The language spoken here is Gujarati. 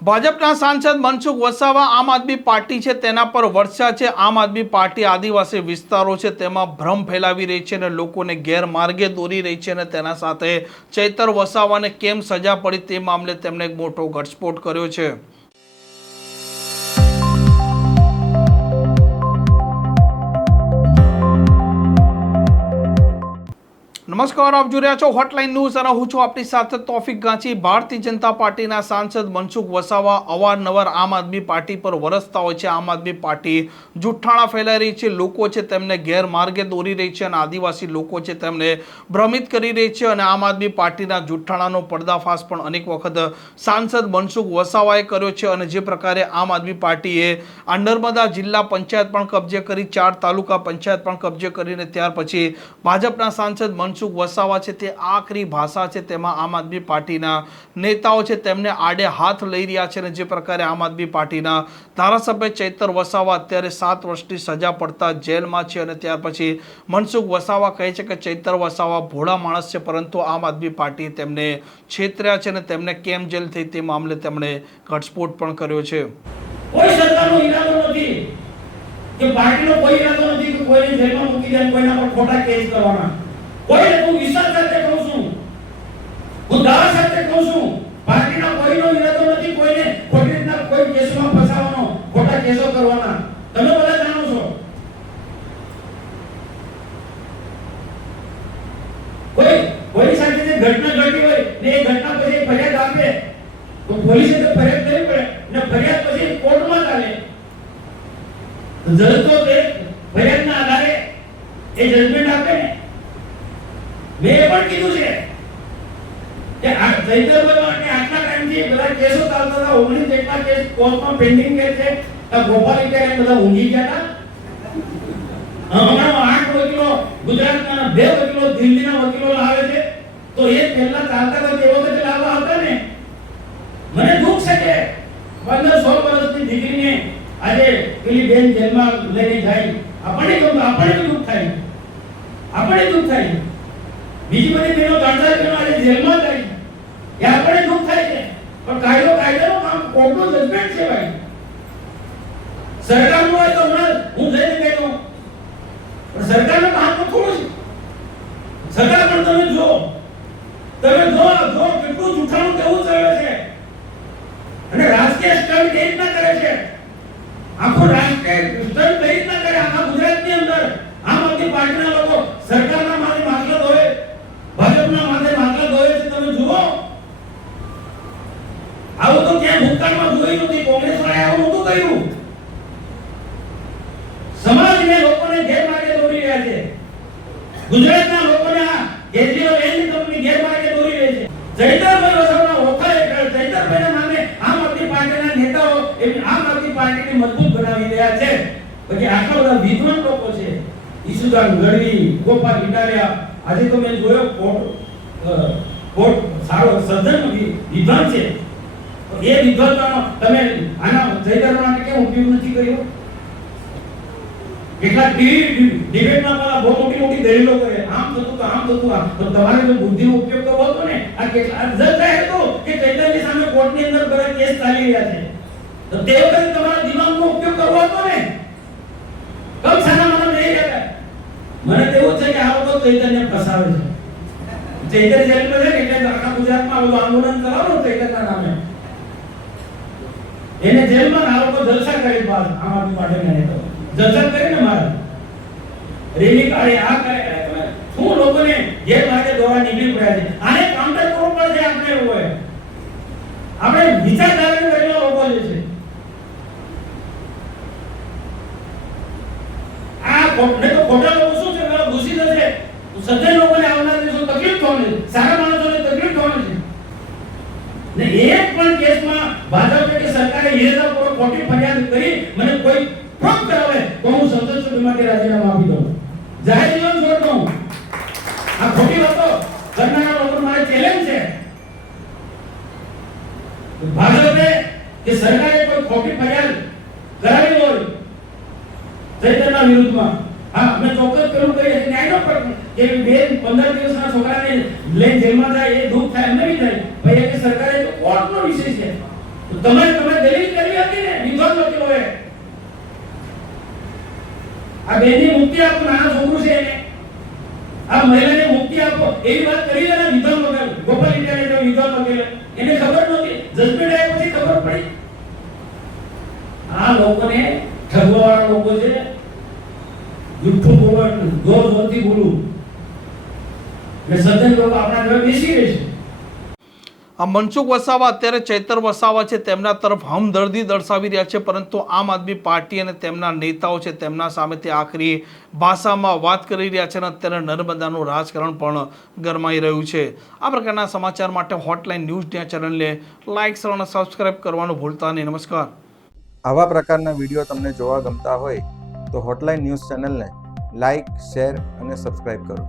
ભાજપના સાંસદ મનસુખ વસાવા આમ આદમી પાર્ટી છે તેના પર વર્ષા છે। આમ આદમી પાર્ટી આદિવાસી વિસ્તારો છે તેમાં ભ્રમ ફેલાવી રહી છે અને લોકોને ગેરમાર્ગે દોરી રહી છે અને તેના સાથે ચૈતર વસાવાને કેમ સજા પડી તે મામલે તેમણે એક મોટો ઘટસ્ફોટ કર્યો છે। નમસ્કાર, આપ જોઈ રહ્યા છો હોટલાઇન ન્યૂઝ અને હું છું આપની સાથે તોફિક ગાંચી। ભારતીય જનતા પાર્ટીના સાંસદ મનસુખ વસાવા અવારનવાર આમ આદમી પાર્ટી પર વરસતા હોય છે। આમ આદમી પાર્ટી જુઠ્ઠાણા ફેલાઈ રહી છે, લોકો છે તેમને ગેરમાર્ગે દોરી રહી છે અને આદિવાસી લોકો છે તેમને ભ્રમિત કરી રહી છે અને આમ આદમી પાર્ટીના જુઠ્ઠાણાનો પર્દાફાશ પણ અનેક વખત સાંસદ મનસુખ વસાવાએ કર્યો છે। અને જે પ્રકારે આમ આદમી પાર્ટીએ નર્મદા જિલ્લા પંચાયત પણ કબજે કરી, 4 તાલુકા પંચાયત પણ કબજે કરીને ત્યાર પછી ભાજપના સાંસદ મનસુખ વસાવા છે તે આકરી ભાષા છે તેમાં આમ આદમી પાર્ટીના નેતાઓ છે તેમને આડે હાથ લઈ રહ્યા છે અને જે પ્રકારે આમ આદમી પાર્ટીના ધારાસભ્ય ચૈતર વસાવા અત્યારે 7 વર્ષની સજા પડતા જેલમાં છે અને ત્યાર પછી મનસુખ વસાવા કહે છે કે ચૈતર વસાવા ભોળા માણસ છે, પરંતુ આમ આદમી પાર્ટી તેમને છેતર્યા છે અને તેમને કેમ જેલ થઈ તે મામલે તેમણે ઘટસ્ફોટ પણ કર્યો છે। કોઈ સરકારનો ઈરાદો નથી કે પાર્ટીનો કોઈ ઈરાદો નથી કે કોઈને જેલમાં મૂકી દે, કોઈના પર ખોટા કેસ કરવાના। કોઈને હું વિશ્વાસ સાથે કહું છું, હું દાવા સાથે કહું છું, પાર્ટીના કોઈનો ઈરાદો નથી કોઈને ખોટી રીતના કોઈ કેસમાં ફસાવવાનો, ખોટા કેસો કરવાના। તમે બધા જાણો છો કોઈ સાથે જે ઘટના ઘટી હોય ને એ ઘટના પછી ફરિયાદ આપે તો પોલીસે તો ફરિયાદ કરવી પડે ને ફરિયાદ પછી કોર્ટમાં ચાલે તો જજ તો તે ફરિયાદના આધારે એ જજમેન્ટ આપે ને। મેં પણ કીધું છે કે આ ચૈતરભાઈ માટે આટલા ટાઈમથી બધા કેસો ચાલતા હતા, 19 જેટલા કેસ કોર્ટમાં પેન્ડિંગ કે છે, આ ગોપાલ ઇટાલિયન બધા ઊંઘી ગયા હતા। હમણાં 8 વકીલો ગુજરાતના 2 વકીલો દિલ્હીના વકીલો લાવે છે તો એ પહેલા ચાલતા હતા તે વખતે લાવવા હતા ને। મને દુઃખ છે કે 15-16 વર્ષની દીકરીને આજે પેલી બેન જેલમાં લઈને જાય, આપણે દુઃખ થાય, આપણે દુઃખ થાય। બીજી બધી બહેનો 3-4 બહેનો આજે જેલમાં જાય એ આપણે દુઃખ થાય છે, પણ કાયદાનું કામ કોર્ટનું જજમેન્ટ છે ભાઈ। સરકારનું હોય તો હું જઈને કહેતો પણ સરકારનું કામ તો થોડું છે। સરકાર પણ તમે જો કેટલું જૂઠાણું કેવું ચાલે છે અને રાજકીય સ્ટન્ટ કઈ રીતના કરે છે, આખો રાજકીય સ્ટન્ટ કઈ રીતના કરે આખા ગુજરાતની અંદર। આમ આદમી પાર્ટીના લોકો સરકારના માથે માટલા ધોવે, ભાજપના માથે માટલા ધોવે છે, તમે જુઓ। આવું તો ક્યાં ભૂતકાળમાં જોયું નથી, કોંગ્રેસ વાળાએ આવું નહોતું કર્યું। સમાજને લોકોને ગેરમાર્ગે દોરી રહ્યા છે, ગુજરાતના લોકોને આ કેજરીવાલ એની કંપની ગેરમાર્ગે દોરી રહી છે। ચૈતરભાઈ વસાવાના ઓખા હેઠળ ચૈતરભાઈના નામે આમ આદમી પાર્ટીના નેતાઓ એની આમ આદમી પાર્ટીને મજબૂત બનાવી રહ્યા છે। પછી આટલા બધા વિદ્વાન લોકો છે, ઈસુદાન ગઢવી, ગોપાલ ઇટાલિયા, આજે તો મેં જોયો કોર્ટ સારો સજ્જન વિદ્વાન છે, એ વિદ્વાનનો તમે આના ચૈતર માટે કેમ ઉપયોગ નથી કર્યો? કેટલા ડિબેટમાં પેલા બહુ મોટી દલીલો કરે, આમ થતું તો આમ થતું, તો તમારે જો બુદ્ધિનો ઉપયોગ કરવો હતો ને, આ કેટલા જજ કહે તો કે ચૈતરની સામે કોર્ટની અંદર બધા કેસ ચાલી રહ્યા છે, તો તે વખતે તમારા દિમાગનો ઉપયોગ કરવો હતો ને, કમ સાના મને નહીં રહ્યા। મને તેવું છે કે આ લોકો ચૈતન્ય ફસાવે છે। ચૈતન્ય જેલમાં છે એટલે આખા ગુજરાતમાં બધું આંદોલન કરાવો ચૈતન્યના નામે, એને જેલમાં આ લોકો જલસા કરી બાદ આમ આદમી પાર્ટીના નેતાઓ જલસા કરીને મારે રેલી કાઢે, આ કરે, શું લોકોને ગેરમાર્ગે દોરા નીકળી પડ્યા છે। આને કાઉન્ટર કરવું પડશે આપણે લોકોએ, આપણે વિચારધારાને કરેલા લોકો જે છે આ ને તો ખોટા લોકો શું છે પેલા ઘૂસી જશે, સજ્જન લોકોને આવનાર દિવસો તકલીફ થવાની છે, સારા માણસોને તકલીફ થવાની છે ને। એક પણ કેસમાં ભાજપે કે સરકારે ઈરાદાપૂર્વક ખોટી ફરિયાદ કરી મને કોઈ પ્રૂફ કરાવે તો હું સંસદ સભ્યમાંથી રાજીનામું આપી દઉં, જાહેર જીવન છોડ દઉં। આ ખોટી વાતો કરનારા લોકો મારે ચેલેન્જ છે, ભાજપે કે સરકારે કોઈ ખોટી ફરિયાદ કરાવી હોય ચૈતન્યના વિરુદ્ધમાં, હા મેં ચોક્કસ પેલું કહી ન્યાયનો પ્રશ્ન કે બેન 15 દિવસના છોકરાને લઈને જેલમાં જાય એ દુઃખ થાય, એમ નહીં થાય ભાઈ, કે સરકારે તો કોર્ટનો વિષય છે, તો તમે દલીલ કરી હતી ને નિર્દોષ વકીલોએ, આ બેનની મુક્તિ આપો, નાના છોકરું છે એને, આ મહિલાને મુક્તિ આપો એવી વાત કરી ને નિર્દોષ વકીલ ગોપાલ ઇટાલિયા નિર્દોષ વકીલ, એને ખબર નહોતી, જજમેન્ટ આવ્યા પછી ખબર પડી. આ લોકોને ઠગવાવાળા લોકો છે, જુઠ્ઠું બોલવાનું, જોર જોરથી બોલવું, ને સજ્જન લોકો આપણા ઘરે બેસી રહેશે. આ મનસુખ વસાવા અત્યારે ચૈતર વસાવા છે તેમના તરફ હમદર્દી દર્શાવી રહ્યા છે, પરંતુ આમ આદમી પાર્ટી અને તેમના નેતાઓ છે તેમના સામે તે આખરી ભાષામાં વાત કરી રહ્યા છે અને અત્યારે નર્મદાનું રાજકારણ પણ ગરમાઈ રહ્યું છે. આ પ્રકારના સમાચાર માટે હોટલાઇન ન્યૂઝ ચેનલને લાઇક શેર અને સબસ્ક્રાઇબ કરવાનું ભૂલતા નહીં. નમસ્કાર. આવા પ્રકારના વિડીયો તમને જોવા ગમતા હોય તો હોટલાઇન ન્યૂઝ ચેનલને લાઇક, શેર અને સબસ્ક્રાઇબ કરો.